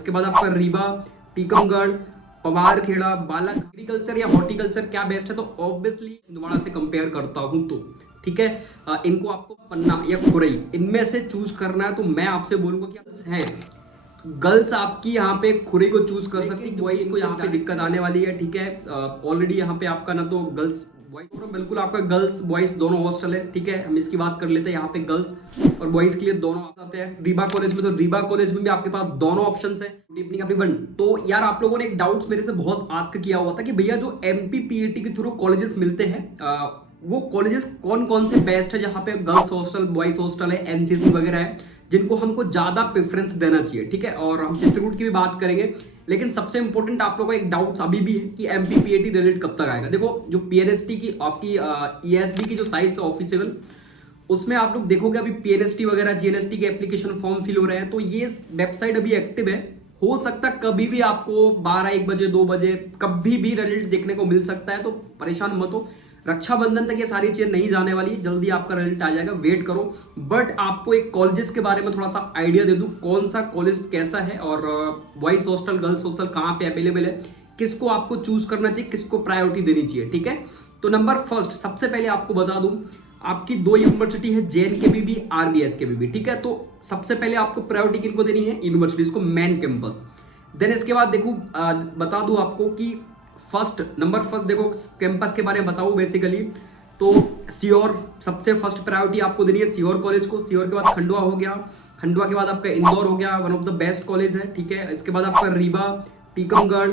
इसके बाद आपका रीवा, टीकमगढ़, पवारखेड़ा, बाला एग्रीकल्चर या हॉर्टिकल्चर क्या बेस्ट है, तो ऑब्वियसली छिंदवाड़ा से कंपेयर करता हूं तो ठीक है। इनको आपको पन्ना या खुरई इनमें से चूज करना है, तो मैं आपसे बोलूंगा कि गर्ल्स हैं, गर्ल्स आपकी यहाँ पे खुरे को चूज कर सकती है, बॉयज को यहाँ पे दिक्कत आने वाली है। ठीक है, ऑलरेडी यहाँ पे आपका ना तो गर्ल्स बॉयज, बिल्कुल आपका गर्ल्स बॉयज दोनों हॉस्टल है। ठीक है, हम इसकी बात कर लेते हैं, यहाँ पे गर्ल्स और बॉयज के लिए दोनों आते हैं। रीवा कॉलेज में, तो रीवा कॉलेज में भी आपके पास दोनों ऑप्शन है, इवनिंग अभी वन। तो यार आप लोगों ने एक डाउट्स मेरे से बहुत आस्क किया हुआ था कि भैया जो एमपीपीएटी के थ्रू कॉलेजेस मिलते हैं, वो कॉलेजेस कौन कौन से बेस्ट है, जहाँ पे गर्ल्स हॉस्टल, बॉयज हॉस्टल है, एनसीसी वगैरह है, जिनको हमको ज्यादा प्रेफरेंस देना चाहिए। ठीक है, और हम चित्रकूट की भी बात करेंगे, लेकिन सबसे इंपॉर्टेंट आप लोगों को एक डाउट अभी भी है कि एमपीपीएटी रिजल्ट कब तक आएगा। देखो, जो पीएनएसटी की आपकी ईएसबी की जो साइट है ऑफिशियल, उसमें आप लोग देखोगे अभी पीएनएसटी वगैरह जीएनएसटी के एप्लीकेशन फॉर्म फिल हो रहे हैं, तो ये वेबसाइट अभी एक्टिव है। हो सकता है कभी भी आपको 12-1 बजे 2 बजे कभी भी रिजल्ट देखने को मिल सकता है, तो परेशान मत हो। रक्षाबंधन तक ये सारी चीजें नहीं जाने वाली, जल्दी आपका रिजल्ट आ जाएगा, वेट करो। बट आपको एक कॉलेजेस के बारे में थोड़ा सा आइडिया दे दूं, कौन सा कॉलेज कैसा है और बॉयज हॉस्टल गर्ल्स हॉस्टल कहाँ पे अवेलेबल है, किसको आपको चूज करना चाहिए, किसको प्रायोरिटी देनी चाहिए। ठीक है, तो नंबर फर्स्ट सबसे पहले आपको बता दूं, आपकी 2 यूनिवर्सिटी है, जेएनकेबी भी, आरबीएसकेबी भी। ठीक है, तो सबसे पहले आपको प्रायोरिटी किनको देनी है, यूनिवर्सिटीज को, मेन कैंपस। देन इसके बाद देखो, बता दूं आपको कि नंबर फर्स्ट देखो कैंपस के बारे में बताऊं बेसिकली, तो सीहोर सबसे फर्स्ट प्रायोरिटी आपको देनी है सीहोर कॉलेज को। सीहोर के बाद खंडवा हो गया, खंडवा के बाद आपका इंदौर हो गया, one of the best college है। ठीक है, इसके बाद आपका रीवा, टीकमगढ़,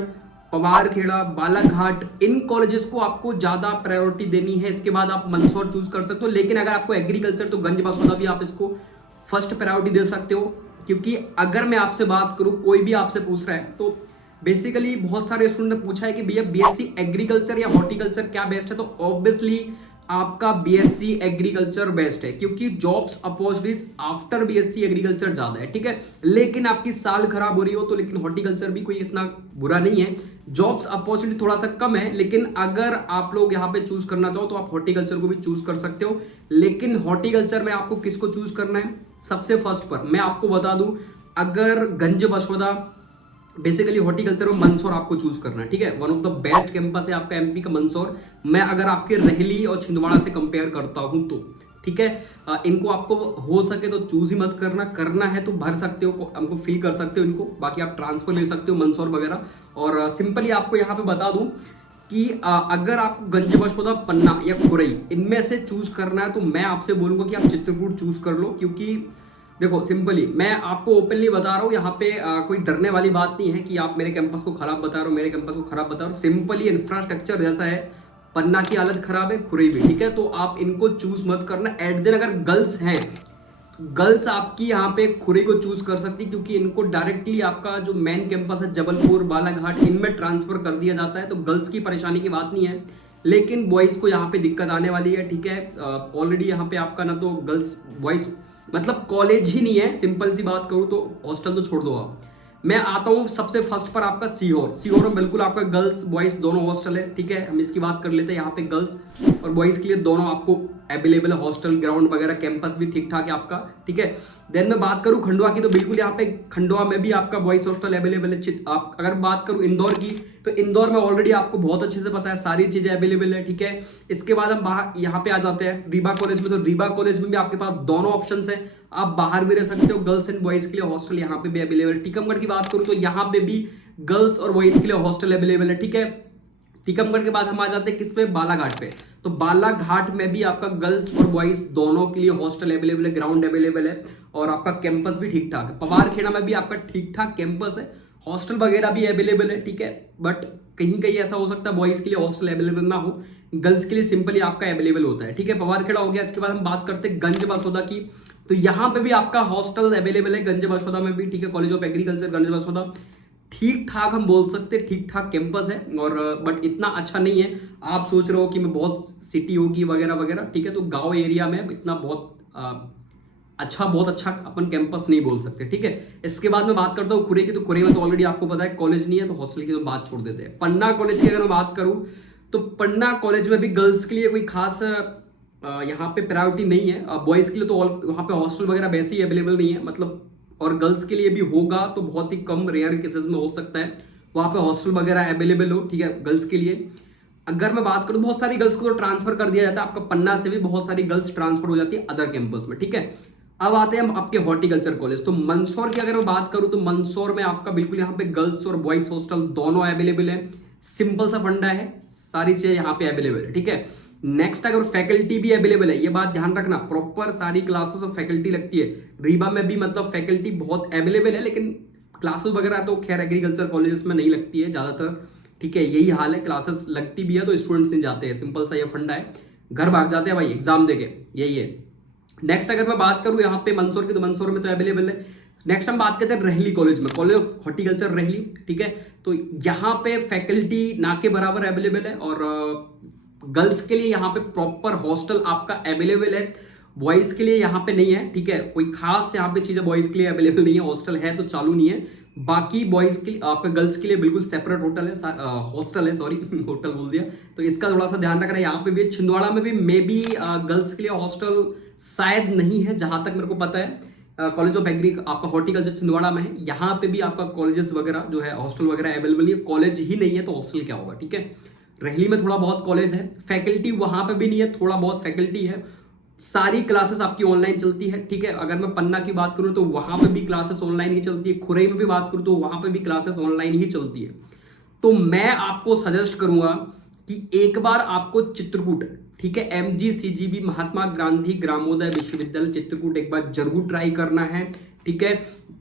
पवारखेड़ा, बालाघाट, इन कॉलेजेस को आपको ज्यादा प्रायोरिटी देनी है। इसके बाद आप मंदसौर चूज कर सकते हो, लेकिन अगर आपको एग्रीकल्चर तो गंज बसौदा भी आप इसको फर्स्ट प्रायोरिटी दे सकते हो। क्योंकि अगर मैं आपसे बात करूं, कोई भी आपसे पूछ रहा है, तो बेसिकली बहुत सारे स्टूडेंट ने पूछा है कि भैया बीएससी एग्रीकल्चर या हॉर्टिकल्चर क्या बेस्ट है, तो ऑब्वियसली आपका बीएससी एग्रीकल्चर बेस्ट है, क्योंकि jobs opportunities after BSc agriculture ज्यादा है। ठीक है, लेकिन आपकी साल खराब हो रही हो तो, लेकिन हॉर्टिकल्चर भी कोई इतना बुरा नहीं है, जॉब्स अपॉर्चुनिटी थोड़ा सा कम है, लेकिन अगर आप लोग यहाँ पे चूज करना चाहो तो आप हॉर्टिकल्चर को भी चूज कर सकते हो। लेकिन हॉर्टिकल्चर में आपको किसको चूज करना है, सबसे फर्स्ट पर मैं आपको बता दूं, अगर गंज बसौदा, बेसिकली हॉर्टिकल्चर में मंदसौर आपको चूज करना है। ठीक है, one of the best campus है आपका एमपी का मंदसौर। मैं अगर आपके रहली और छिंदवाड़ा से कंपेयर करता हूं तो ठीक है, इनको आपको हो सके तो चूज ही मत करना, करना है तो भर सकते हो, हमको फिल कर सकते हो इनको, बाकी आप ट्रांसफर ले सकते हो मंदसौर वगैरह। और सिंपली आपको यहाँ पे बता दूं कि अगर आपको गंज बसौदा, पन्ना या खुरई इनमें से चूज करना है, तो मैं आपसे बोलूंगा कि आप चित्रकूट चूज कर लो। क्योंकि देखो सिंपली मैं आपको ओपनली बता रहा हूँ, यहाँ पे कोई डरने वाली बात नहीं है कि आप मेरे कैंपस को खराब बता रहे हो, मेरे कैंपस को खराब बता रहे हो। सिंपली इंफ्रास्ट्रक्चर जैसा है, पन्ना की हालत खराब है, खुरई भी। ठीक है, तो आप इनको चूज मत करना। एट दिन अगर गर्ल्स हैं, गर्ल्स आपकी यहाँ पे खुरई को चूज कर सकती है, क्योंकि इनको डायरेक्टली आपका जो मेन कैंपस है जबलपुर, बालाघाट, इनमें ट्रांसफर कर दिया जाता है, तो गर्ल्स की परेशानी की बात नहीं है। लेकिन बॉयज को यहाँ पे दिक्कत आने वाली है। ठीक है, ऑलरेडी यहाँ पे आपका ना तो गर्ल्स बॉयज मतलब कॉलेज ही नहीं है, सिंपल सी बात करूं तो हॉस्टल तो छोड़ दो आप। मैं आता हूं सबसे फर्स्ट पर आपका सीहोर। सीहोर में बिल्कुल आपका गर्ल्स बॉयज दोनों हॉस्टल है। ठीक है, हम इसकी बात कर लेते हैं, यहाँ पे गर्ल्स और बॉयज के लिए दोनों आपको अवेलेबल है, हॉस्टल, ग्राउंड वगैरह, कैंपस भी ठीक ठाक है आपका। ठीक है, देन मैं बात करूं खंडवा की, तो बिल्कुल यहाँ पे खंडवा में भी आपका बॉयज हॉस्टल अवेलेबल है। आप अगर बात करूं इंदौर की, तो इंदौर में ऑलरेडी आपको बहुत अच्छे से पता है, सारी चीजें अवेलेबल है। ठीक है, इसके बाद हम बाहर यहाँ पे आ जाते हैं रीवा कॉलेज में, तो रीवा कॉलेज में भी आपके पास दोनों ऑप्शन है, आप बाहर भी रह सकते हो, गर्ल्स एंड बॉयज के लिए हॉस्टल यहाँ पे भी अवेलेबल। टीकमगढ़ की बात करूं तो यहाँ पे भी गर्ल्स और बॉयज के लिए हॉस्टल अवेलेबल है। ठीक है, टीकमगढ़ के बाद हम आ जाते हैं किस पे, बालाघाट पे। तो बालाघाट में भी आपका गर्ल्स और बॉयज दोनों के लिए हॉस्टल अवेलेबल है, ग्राउंड अवेलेबल है, और आपका कैंपस भी ठीक ठाक है। पवारखेड़ा में भी आपका ठीक ठाक कैंपस है, हॉस्टल वगैरह भी अवेलेबल है। ठीक है, बट कहीं कहीं ऐसा हो सकता है बॉयज के लिए हॉस्टल अवेलेबल ना हो, गर्ल्स के लिए सिंपली आपका अवेलेबल होता है। ठीक है, पवारखेड़ा हो गया। इसके बाद हम बात करते हैं गंज बसौदा की, तो यहाँ पे भी आपका हॉस्टल अवेलेबल है गंज बसौदा में भी। ठीक है, कॉलेज ऑफ एग्रीकल्चर गंज बसौदा, ठीक ठाक हम बोल सकते हैं, ठीक ठाक कैंपस है, और बट इतना अच्छा नहीं है। आप सोच रहे हो कि मैं बहुत सिटी होगी वगैरह वगैरह, ठीक है, तो गांव एरिया में इतना बहुत बहुत अच्छा अपन कैंपस नहीं बोल सकते। ठीक है, इसके बाद मैं बात करता हूँ खुरे की, तो खुरे में तो ऑलरेडी आपको पता है कॉलेज नहीं है, तो हॉस्टल की तो बात छोड़ देते हैं। पन्ना कॉलेज की अगर मैं बात करूँ, तो पन्ना कॉलेज में भी गर्ल्स के लिए कोई खास यहाँ पे प्रायोरिटी नहीं है। बॉयज के लिए तो वहाँ पे हॉस्टल वगैरह वैसे ही अवेलेबल नहीं है, मतलब और गर्ल्स के लिए भी होगा तो बहुत ही कम रेयर केसेस में हो सकता है, वहां पे हॉस्टल वगैरह अवेलेबल हो, ठीक है, गर्ल्स के लिए। अगर मैं बात करूं, बहुत सारी गर्ल्स को तो ट्रांसफर कर दिया जाता है, आपका पन्ना से भी बहुत सारी गर्ल्स ट्रांसफर हो जाती है अदर कैंपस में, ठीक है। अब आते हैं हम आपके हॉर्टिकल्चर कॉलेज। तो मंदसौर की अगर मैं बात करूं तो मंदसौर में आपका बिल्कुल यहाँ पे गर्ल्स और बॉयज हॉस्टल दोनों अवेलेबल है। सिंपल सा फंडा है, सारी चीजें यहाँ पे अवेलेबल है, ठीक है। नेक्स्ट, अगर फैकल्टी भी अवेलेबल है, ये बात ध्यान रखना, प्रॉपर सारी क्लासेस और फैकल्टी लगती है। रीवा में भी मतलब फैकल्टी बहुत अवेलेबल है, लेकिन क्लासेस वगैरह तो खैर एग्रीकल्चर कॉलेजेस में नहीं लगती है ज्यादातर, ठीक है। यही हाल है, क्लासेस लगती भी है तो स्टूडेंट्स नहीं जाते हैं, सिंपल सा ये फंडा है, घर भाग जाते हैं भाई एग्जाम देके, यही है। नेक्स्ट अगर मैं बात करूं यहाँ पे मंदसौर की, तो मंदसौर में तो अवेलेबल है। नेक्स्ट हम बात करते हैं रहली कॉलेज में, कॉलेज ऑफ हॉर्टिकल्चर रहली, ठीक है। तो यहाँ पे फैकल्टी ना के बराबर अवेलेबल है, और गर्ल्स के लिए यहाँ पे प्रॉपर हॉस्टल आपका अवेलेबल है, बॉयज के लिए यहाँ पे नहीं है, ठीक है। कोई खास यहाँ पे चीजें बॉयज के लिए अवेलेबल नहीं है, हॉस्टल है तो चालू नहीं है। बाकी बॉयज के लिए, आपका गर्ल्स के लिए बिल्कुल सेपरेट होटल है, हॉस्टल है, सॉरी होटल बोल दिया, तो इसका थोड़ा सा ध्यान रखना है। यहाँ पे भी छिंदवाड़ा में भी मे बी गर्ल्स के लिए हॉस्टल शायद नहीं है, जहां तक मेरे को पता है। कॉलेज ऑफ एग्री आपका हॉर्टिकल्चर छिंदवाड़ा में है, यहाँ पे भी आपका कॉलेजेस वगैरह जो है हॉस्टल वगैरह अवेलेबल नहीं है। कॉलेज ही नहीं है तो हॉस्टल क्या होगा, ठीक है। रहली में थोड़ा बहुत कॉलेज है, फैकल्टी वहां पे भी नहीं है, थोड़ा बहुत फैकल्टी है, सारी क्लासेस आपकी ऑनलाइन चलती है, ठीक है। अगर मैं पन्ना की बात करूं तो वहां पे भी क्लासेस ऑनलाइन ही चलती है, खुरई में भी बात करूं तो वहां पे भी क्लासेस ऑनलाइन ही चलती है। तो मैं आपको सजेस्ट करूंगा कि एक बार आपको चित्रकूट, ठीक है, MGCGB महात्मा गांधी ग्रामोदय विश्वविद्यालय चित्रकूट एक बार जरूर ट्राई करना है, ठीक है।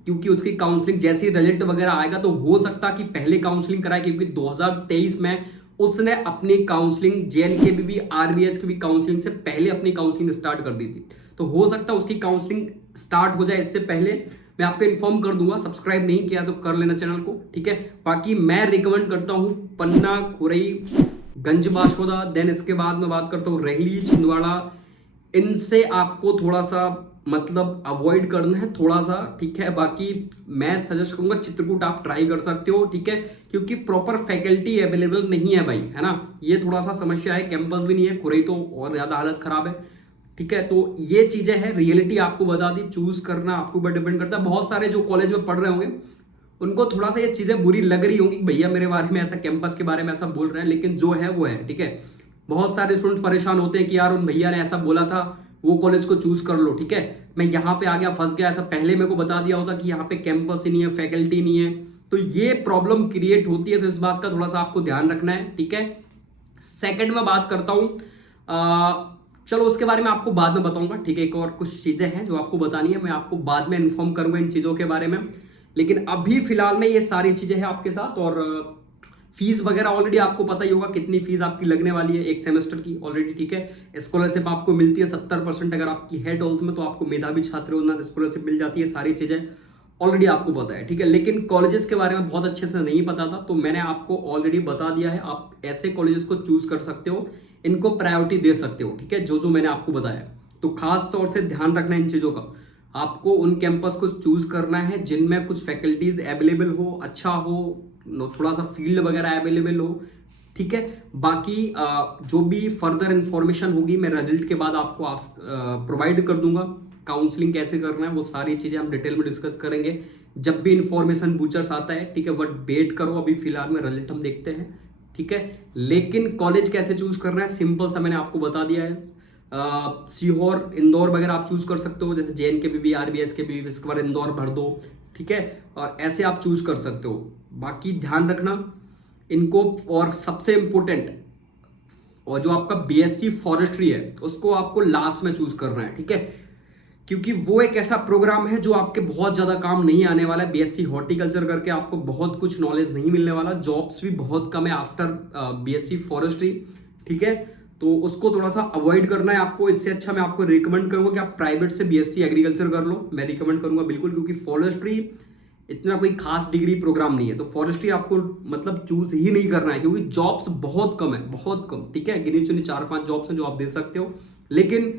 क्योंकि उसकी काउंसलिंग जैसे रिजल्ट वगैरह आएगा तो हो सकता कि पहले काउंसलिंग कराए, क्योंकि 2023 में उसने अपनी काउंसलिंग JNKBB RBS की भी काउंसलिंग से पहले अपनी काउंसलिंग स्टार्ट कर दी थी। तो हो सकता है उसकी काउंसलिंग स्टार्ट हो जाए इससे पहले, मैं आपको इन्फॉर्म कर दूंगा। सब्सक्राइब नहीं किया तो कर लेना चैनल को, ठीक है। बाकी मैं रिकमेंड करता हूं पन्ना, खुरई, गंज बाशोदा, देन इसके बाद मैं बात करता हूँ रहली, छिंदवाड़ा, इनसे आपको थोड़ा सा मतलब अवॉइड करना है थोड़ा सा, ठीक है। बाकी मैं सजेस्ट करूंगा चित्रकूट आप ट्राई कर सकते हो, ठीक है, क्योंकि प्रॉपर फैकल्टी अवेलेबल नहीं है भाई, है ना, ये थोड़ा सा समस्या है। कैंपस भी नहीं है, खुरई तो और ज्यादा हालत खराब है, ठीक है। तो ये चीजें हैं, रियलिटी आपको बता दी, चूज करना आपके ऊपर डिपेंड करता है। बहुत सारे जो कॉलेज में पढ़ रहे होंगे उनको थोड़ा सा ये चीजें बुरी लग रही होंगी, भैया मेरे बारे में ऐसा, कैंपस के बारे में ऐसा बोल रहे हैं, लेकिन जो है वो है, ठीक है। बहुत सारे स्टूडेंट परेशान होते हैं कि यार उन भैया ने ऐसा बोला था, वो कॉलेज को चूज कर लो, ठीक है। मैं यहाँ पे आ गया, फंस गया, ऐसा पहले मेरे को बता दिया होता कि यहाँ पे कैंपस ही नहीं है, फैकल्टी नहीं है, तो ये प्रॉब्लम क्रिएट होती है। तो इस बात का थोड़ा सा आपको ध्यान रखना है, ठीक है। सेकंड में बात करता हूं, चलो उसके बारे में आपको बाद में बताऊंगा, ठीक है। एक और कुछ चीजें हैं जो आपको बतानी है, मैं आपको बाद में इन्फॉर्म करूंगा इन चीजों के बारे में, लेकिन अभी फिलहाल में ये सारी चीजें हैं आपके साथ। और फीस वगैरह ऑलरेडी आपको पता ही होगा कितनी फीस आपकी लगने वाली है एक सेमेस्टर की ऑलरेडी, ठीक है। स्कॉलरशिप आपको मिलती है 70%, अगर आपकी है 12th में तो आपको मेधावी छात्र होना स्कॉलरशिप मिल जाती है, सारी चीजें ऑलरेडी आपको पता है, ठीक है। लेकिन कॉलेजेस के बारे में बहुत अच्छे से नहीं पता था, तो मैंने आपको ऑलरेडी बता दिया है। आप ऐसे कॉलेजेस को चूज कर सकते हो, इनको प्रायोरिटी दे सकते हो, ठीक है, जो जो मैंने आपको बताया। तो खास तौर से ध्यान रखना इन चीजों का, आपको उन कैंपस को चूज करना है जिनमें कुछ फैकल्टीज अवेलेबल हो, अच्छा हो, थोड़ा सा फील्ड वगैरह अवेलेबल हो, ठीक है। बाकी जो भी फर्दर इंफॉर्मेशन होगी मैं रिजल्ट के बाद आपको प्रोवाइड कर दूंगा। काउंसलिंग कैसे करना है वो सारी चीजें हम डिटेल में डिस्कस करेंगे जब भी इंफॉर्मेशन बूचर्स आता है, ठीक है। बट वेट करो, अभी फिलहाल में रिजल्ट हम देखते हैं, ठीक है। लेकिन कॉलेज कैसे चूज करना है सिंपल सा मैंने आपको बता दिया है। सीहोर, इंदौर वगैरह आप चूज कर सकते हो, जैसे JNKBB RBS के भी, इसके बाद इंदौर भर दो, ठीक है। और ऐसे आप चूज कर सकते हो। बाकी ध्यान रखना इनको, और सबसे इंपॉर्टेंट, और जो आपका BSc फॉरेस्ट्री है उसको आपको लास्ट में चूज करना है, ठीक है, क्योंकि वो एक ऐसा प्रोग्राम है जो आपके बहुत ज्यादा काम नहीं आने वाला है। BSc हॉर्टिकल्चर करके आपको बहुत कुछ नॉलेज नहीं मिलने वाला, जॉब्स भी बहुत कम है आफ्टर BSc फॉरेस्ट्री, ठीक है। तो उसको थोड़ा सा अवॉइड करना है आपको। इससे अच्छा मैं आपको रिकमेंड करूंगा कि आप प्राइवेट से BSc एग्रीकल्चर कर लो, मैं रिकमेंड करूंगा बिल्कुल, क्योंकि फॉरेस्ट्री इतना कोई खास डिग्री प्रोग्राम नहीं है। तो फॉरेस्ट्री आपको मतलब चूज ही नहीं करना है, क्योंकि जॉब्स बहुत कम है, बहुत कम, ठीक है। गिनी चुनी 4-5 जॉब्स हैं जो आप दे सकते हो, लेकिन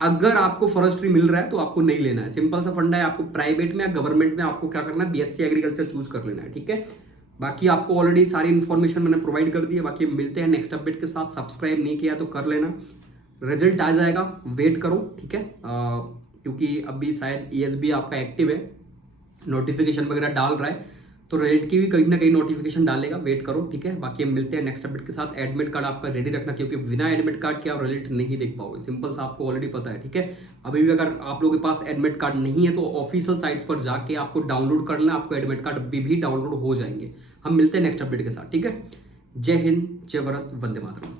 अगर आपको फॉरेस्ट्री मिल रहा है तो आपको नहीं लेना है। सिंपल सा फंडा है, आपको प्राइवेट में या गवर्नमेंट में आपको क्या करना है, BSc एग्रीकल्चर चूज कर लेना है, ठीक है। बाकी आपको ऑलरेडी सारी इन्फॉर्मेशन मैंने प्रोवाइड कर दी है। बाकी मिलते हैं नेक्स्ट अपडेट के साथ। सब्सक्राइब नहीं किया तो कर लेना, रिजल्ट आ जाएगा, वेट करो, ठीक है। क्योंकि अभी शायद ESB आपका एक्टिव है, नोटिफिकेशन वगैरह डाल रहा है, तो रेडिट की भी कहीं ना कहीं नोटिफिकेशन डालेगा, वेट करो, ठीक है। बाकी हम मिलते हैं नेक्स्ट अपडेट के साथ। एडमिट कार्ड आपका रेडी रखना, क्योंकि बिना एडमिट कार्ड के आप रेडिट नहीं देख पाओगे, सिंपल सा आपको ऑलरेडी पता है, ठीक है। अभी भी अगर आप लोगों के पास एडमिट कार्ड नहीं है तो ऑफिशियल साइट्स पर जाके आपको डाउनलोड कर लेना, आपको एडमिट कार्ड अभी भी डाउनलोड हो जाएंगे। हम मिलते हैं नेक्स्ट अपडेट के साथ, ठीक है। जय हिंद, जय भारत, वंदे मातरम।